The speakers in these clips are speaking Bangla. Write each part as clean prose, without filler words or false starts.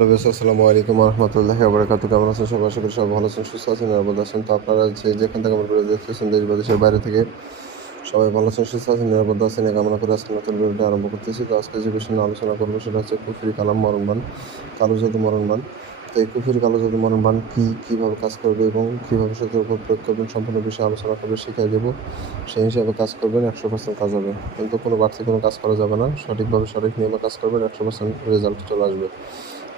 আসসালামু আলাইকুম রহমতুল্লাহি ওয়া বারাকাতুহু। কেমন আছেন সবাই? আশা করি সবাই ভালো আছেন, সুস্থ আছেন, নিরাপদ আছেন। তো আপনারা যেখান থেকে আমার ভিডিও দেখতেছেন, দেশ বা দেশের বাইরে থেকে সবাই ভালো আছেন, সুস্থ আছেন, নিরাপদ আছেন, এই কামনা করে আজকে নতুন ভিডিওটি আরম্ভ করতেছি। তো আজকে যে বিষয় নিয়ে আলোচনা করবো সেটা হচ্ছে কুফরি কালাম মরণবান, কালো জাদু মরণবান। তো এই কুফরি কালো জাদু মরণবান কীভাবে কাজ করবে এবং কীভাবে সেটার উপর প্রয়োগ করবেন সম্পূর্ণ বিষয়ে আলোচনা করবে, শিখিয়ে দেবো। সেই হিসাবে কাজ করবেন, 100% কাজ হবে। কিন্তু কোনো বাড়তি কোনো কাজ করা যাবে না। সঠিকভাবে সঠিক নিয়মে কাজ করবেন, 100% রেজাল্ট চলে আসবে।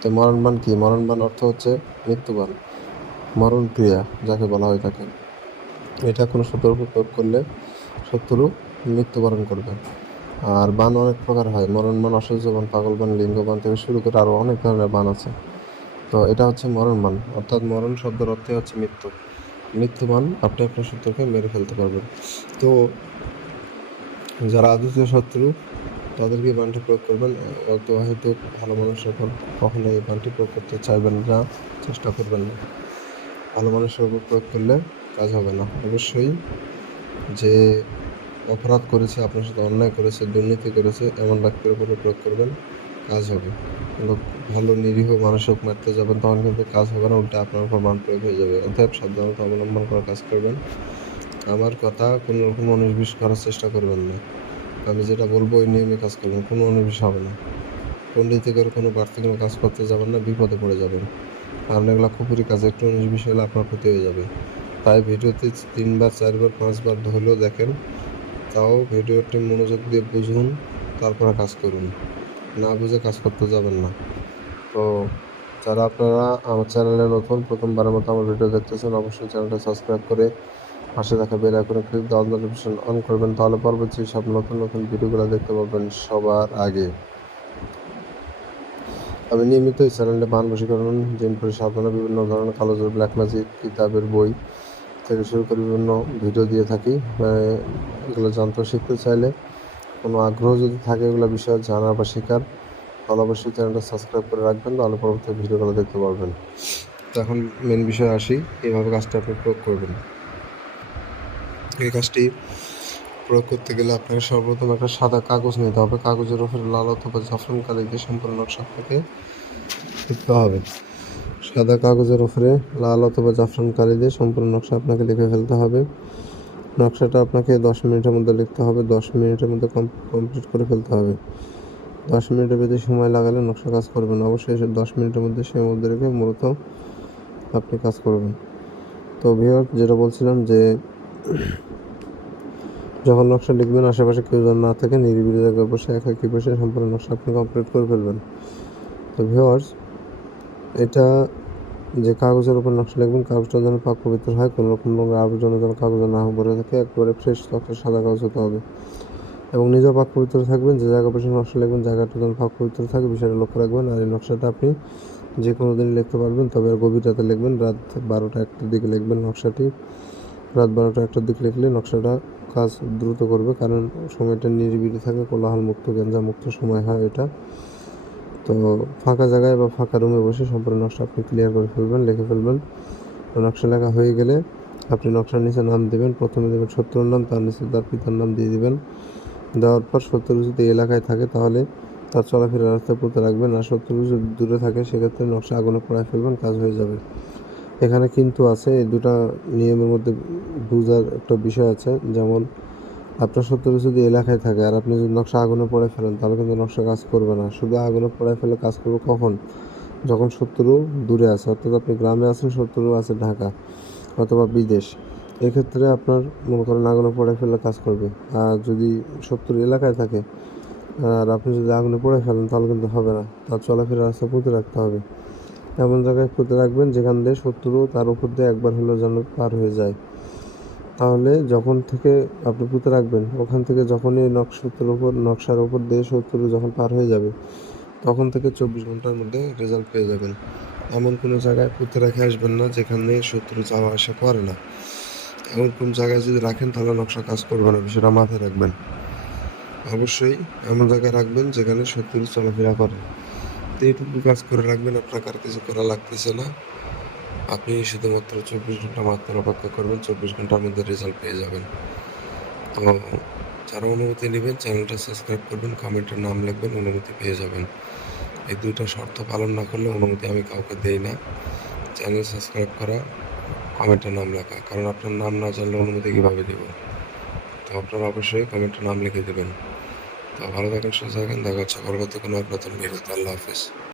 তো মরণবান কি? মরণবান অর্থ হচ্ছে মৃত্যুবান, মরণ ক্রিয়া যাকে বলা হয়ে থাকে। এটা কোনো শত্রুর উপর প্রয়োগ করলে শত্রু মৃত্যুবরণ করবে। আর বান অনেক প্রকার হয়, মরণবান, অসহ্য বান, পাগল বান, লিঙ্গবান থেকে শুরু করে আরও অনেক ধরনের বান আছে। তো এটা হচ্ছে মরণবান, অর্থাৎ মরণ শব্দের অর্থে হচ্ছে মৃত্যু। মৃত্যুবান আপনি আপনার শত্রুকে মেরে ফেলতে পারবেন। তো যারা আদর্শীয় শত্রু তাদেরকে এই বানটি প্রয়োগ করবেন। হয়তো ভালো মানুষের উপর কখনো এই বানটি প্রয়োগ করতে চাইবেন না, চেষ্টা করবেন না। ভালো মানুষের উপর প্রয়োগ করলে কাজ হবে না। অবশ্যই যে অপরাধ করেছে, আপনার সাথে অন্যায় করেছে, দুর্নীতি করেছে, এমন ব্যক্তির উপরে প্রয়োগ করবেন, কাজ হবে। কিন্তু ভালো নিরীহ মানুষকে মারতে যাবেন, তখন কিন্তু কাজ হবে না, উল্টে আপনার উপর বান প্রয়োগ হয়ে যাবে। অতএব সাবধানতা অবলম্বন করে কাজ করবেন। আমার কথা কোনো রকম 19-20 করার চেষ্টা করবেন না। আমি যেটা বলবো ওই নিয়মে কাজ করবেন, কোনো 19-20 হবে না। পণ্ডিতি করে কোনো বাড়তি কোনো কাজ করতে যাবেন না, বিপদে পড়ে যাবেন। কারণ এগুলো খুপুরি কাজ, একটু 19-20 হলে আপনার ক্ষতি হয়ে যাবে। তাই ভিডিওতে 3বার 4বার 5বার হলেও দেখেন, তাও ভিডিওটি মনোযোগ দিয়ে বুঝুন, তারপরে কাজ করুন। না বুঝে কাজ করতে যাবেন না। তো যারা আপনারা আমার চ্যানেলে নতুন, প্রথমবারের মতো আমার ভিডিও দেখতেছেন, অবশ্যই চ্যানেলটা সাবস্ক্রাইব করে পাশে থাকা বেল আইকনে ক্লিক দিয়ে অল নোটিফিকেশন অন করবেন। তাহলে পরবর্তী সব নতুন নতুন ভিডিওগুলো দেখতে পাবেন সবার আগে। আমি নিয়মিত এই চ্যানেলে বান বশীকরণ, জিন পরিসাধনা, বিভিন্ন ধরনের কালো জাদু, ব্ল্যাক ম্যাজিক, কিতাবের বই থেকে শুরু করে বিভিন্ন ভিডিও দিয়ে থাকি। এগুলো জানতে শিখতে চাইলে, কোনো আগ্রহ যদি থাকে এগুলো বিষয়ে জানার বা শেখার, তাহলে অবশ্যই চ্যানেলটা সাবস্ক্রাইব করে রাখবেন, তাহলে পরবর্তী ভিডিওগুলো দেখতে পারবেন। তো এখন মেন বিষয়ে আসি, এইভাবে কাজটা আপনি প্রয়োগ করবেন। এই কাজটি প্রয়োগ করতে গেলে আপনাকে সর্বপ্রথম একটা সাদা কাগজ নিতে হবে। কাগজের উপরে লাল অথবা জাফরান কালি দিয়ে সম্পূর্ণ নকশা আপনাকে লিখতে হবে। সাদা কাগজের উপরে লাল অথবা জাফরান কালি দিয়ে সম্পূর্ণ নকশা আপনাকে লিখে ফেলতে হবে। নকশাটা আপনাকে 10 মিনিটের মধ্যে লিখতে হবে, 10 মিনিটের মধ্যে কমপ্লিট করে ফেলতে হবে। 10 মিনিটের বেশি সময় লাগালে নকশা কাজ করবে না। অবশ্যই 10 মিনিটের মধ্যে সীমাবদ্ধ রেখে মূলত আপনি কাজ করবেন। তো ভিউয়ার, যেটা বলছিলাম যে যখন নকশা লিখবেন, আশেপাশে কেউ যেন না থাকে, নিরিবিলি জায়গায় বসে একাকী বসে সম্পূর্ণ নকশা আপনি কমপ্লিট করে ফেলবেন। তো ভিউয়ার্স, এটা যে কাগজের উপর নকশা লিখবেন, কাগজটা যেন পাক পবিত্র হয়, কোনো রকম নোংরা আবর্জনা যেন কাগজে না ভরে থাকে, একেবারে ফ্রেশ নকশা সাদা কাগজ হতে হবে। এবং নিজেও পাক পবিত্র থাকবেন, যে জায়গা বসে নকশা লিখবেন জায়গাটা যেন পাক পবিত্র থাকে, বিষয়টা লক্ষ্য রাখবেন। আর এই নকশাটা আপনি যে কোনো দিন লিখতে পারবেন, তবে গভীর রাতে লিখবেন, রাত 12টা-1টার দিকে লিখবেন নকশাটি। রাত 12টা-1টার দিকে লিখলে নকশাটা কাজ দ্রুত করবে, কারণ সময়টা নিরিবিলি থাকে, কোলাহলমুক্ত, গ্যাঞ্জামুক্ত সময় হয় এটা। তো ফাঁকা জায়গায় বা ফাঁকা রুমে বসে সম্পূর্ণ নকশা আপনি ক্লিয়ার করে ফেলবেন, লিখে ফেলবেন। নকশা লেখা হয়ে গেলে আপনি নকশার নিচে নাম দেবেন। প্রথমে দেবেন শত্রুর নাম, তার নিচে তার পিতার নাম দিয়ে দিবেন। দেওয়ার পর শত্রু যদি এলাকায় থাকে তাহলে তার চলাফেরার রাস্তা পুঁতে রাখবেন, আর শত্রু যদি দূরে থাকে সেক্ষেত্রে নকশা আগুনে পোড়ায় ফেলবেন, কাজ হয়ে যাবে। এখানে কিন্তু আছে, এই দুটা নিয়মের মধ্যে বোঝার একটা বিষয় আছে। যেমন আপনার শত্রু যদি এলাকায় থাকে আর আপনি যদি নকশা আগুনে পোড়ায় ফেলেন, তাহলে কিন্তু নকশা কাজ করবে না। শুধু আগুনে পোড়ায় ফেলে কাজ করবে কখন? যখন শত্রু দূরে আছে, অর্থাৎ আপনি গ্রামে আছেন, শত্রু আছে ঢাকা অথবা বিদেশ। এক্ষেত্রে আপনার মনে করেন আগুনে পোড়ায় ফেললে কাজ করবে। আর যদি শত্রুর এলাকায় থাকে আর আপনি যদি আগুনে পোড়ায় ফেলেন, তাহলে কিন্তু হবে না। তার চলাফেরার রাস্তা পুঁতে রাখতে হবে। এমন জায়গায় পুঁতে রাখবেন যেখান দিয়ে শত্রু তার উপর দিয়ে একবার হলেও যেন পার হয়ে যায়। তাহলে যখন থেকে আপনি পুঁতে রাখবেন, ওখান থেকে যখনই নকশার উপর দিয়ে শত্রু যখন পার হয়ে যাবে, তখন থেকে 24 ঘন্টার মধ্যে রেজাল্ট পেয়ে যাবেন। এমন কোনো জায়গায় পুঁতে রেখে আসবেন না যেখানে শত্রু যাওয়া আসা করে না। এমন কোন জায়গায় যদি রাখেন তাহলে নকশা কাজ করবে না, বিষয়টা মাথায় রাখবেন। অবশ্যই এমন জায়গায় রাখবেন যেখানে শত্রু চলাফেরা করে। তো এইটুকু কাজ করে রাখবেন, আপনার আর কিছু করা লাগতেছে না। আপনি শুধুমাত্র 24 ঘন্টা মাত্র অপেক্ষা করবেন, 24 ঘন্টার মধ্যে রেজাল্ট পেয়ে যাবেন। তো যারা অনুমতি নেবেন চ্যানেলটা সাবস্ক্রাইব করবেন, কমেন্টের নাম লিখবেন, অনুমতি পেয়ে যাবেন। এই দুইটা শর্ত পালন না করলে অনুমতি আমি কাউকে দেই না। চ্যানেল সাবস্ক্রাইব করা, কমেন্টে নাম লেখা, কারণ আপনার নাম না জানলে অনুমতি কীভাবে দেব। তো আপনারা অবশ্যই কমেন্টে নাম লিখে দেবেন। তো ভালো থাকেন, সুস্থ থাকেন, দেখা হচ্ছে পরবর্তী কোনো এক নতুন ভিডিওতে। আল্লাহ হাফিজ।